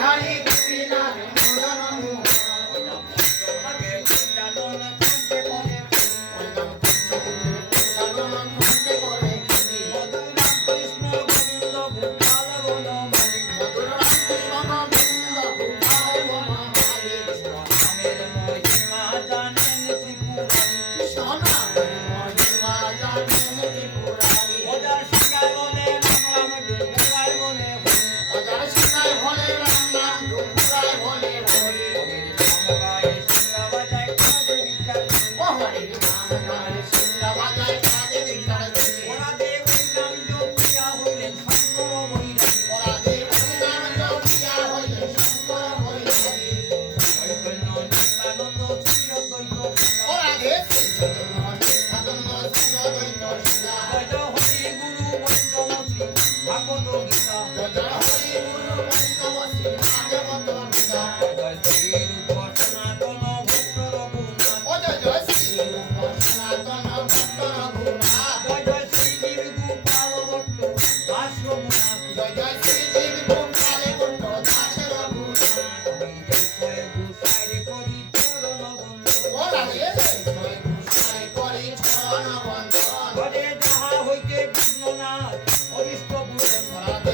বিহারী গোপীনাথ মদন মোহন যাহা হইতে বিষ্ণুনাথ অরিষ্ট পুরন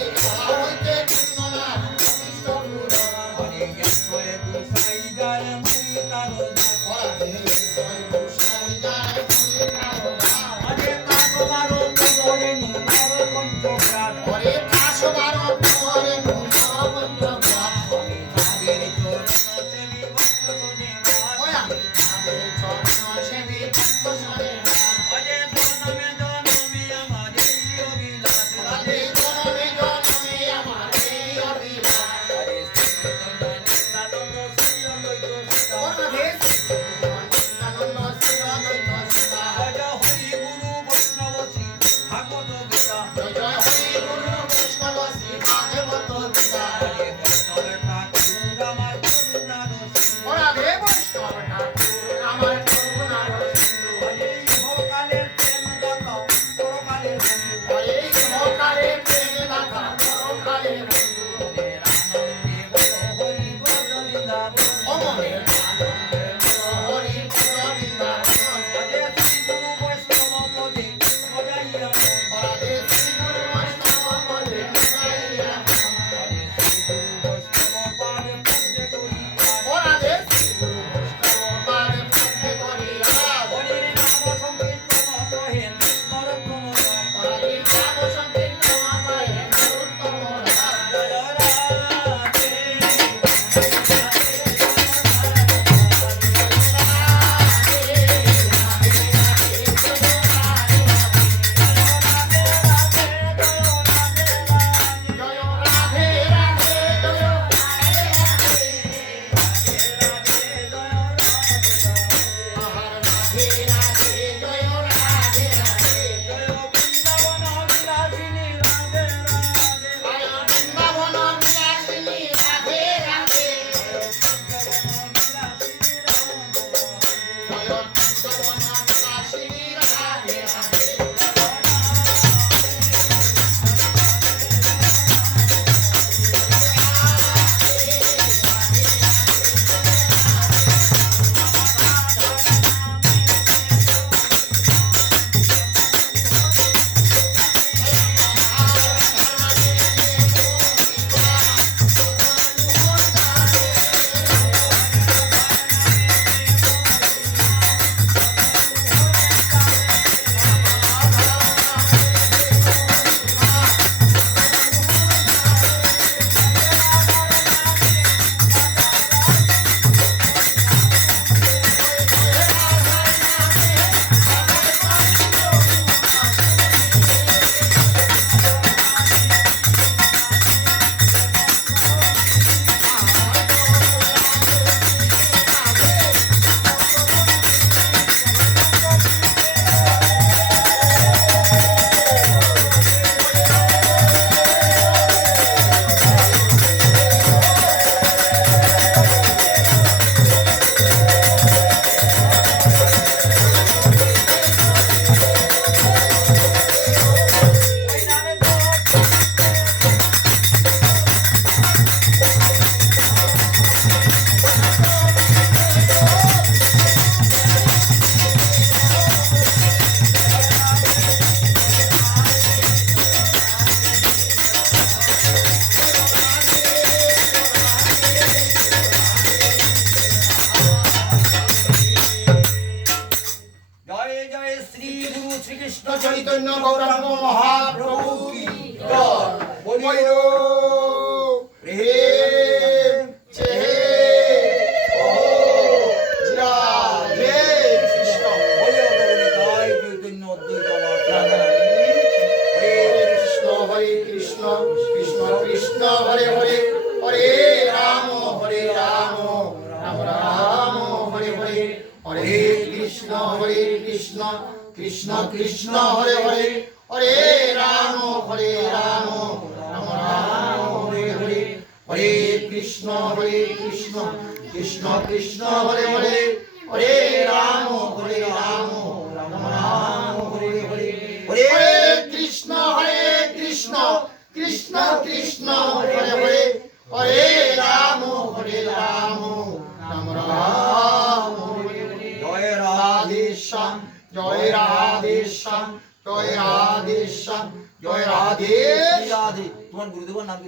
ময়ূর প্রেম চেহে ও রাধে কৃষ্ণ বলে ভগবানের গায়ে চৈতন্য অদ্বৈত আমার হরে কৃষ্ণ কৃষ্ণ কৃষ্ণ হরে হরে হরে রাম রাম রাম হরে হরে হরে কৃষ্ণ কৃষ্ণ কৃষ্ণ হরে হরে হরে রাম রাম রাম হরে হরে হরে কৃষ্ণ কৃষ্ণ কৃষ্ণ হরে হরে হরে রাম রাম রাম হরে হরে হরে কৃষ্ণ কৃষ্ণ কৃষ্ণ হরে হরে হরে রাম রাম রাম হরে হরে জয় রাধে শ্যাম জয় রাধে শ্যাম জয় রাধে শ্যাম জয় রাধে রাধে। তোমার গুরুদেবের নাম কি?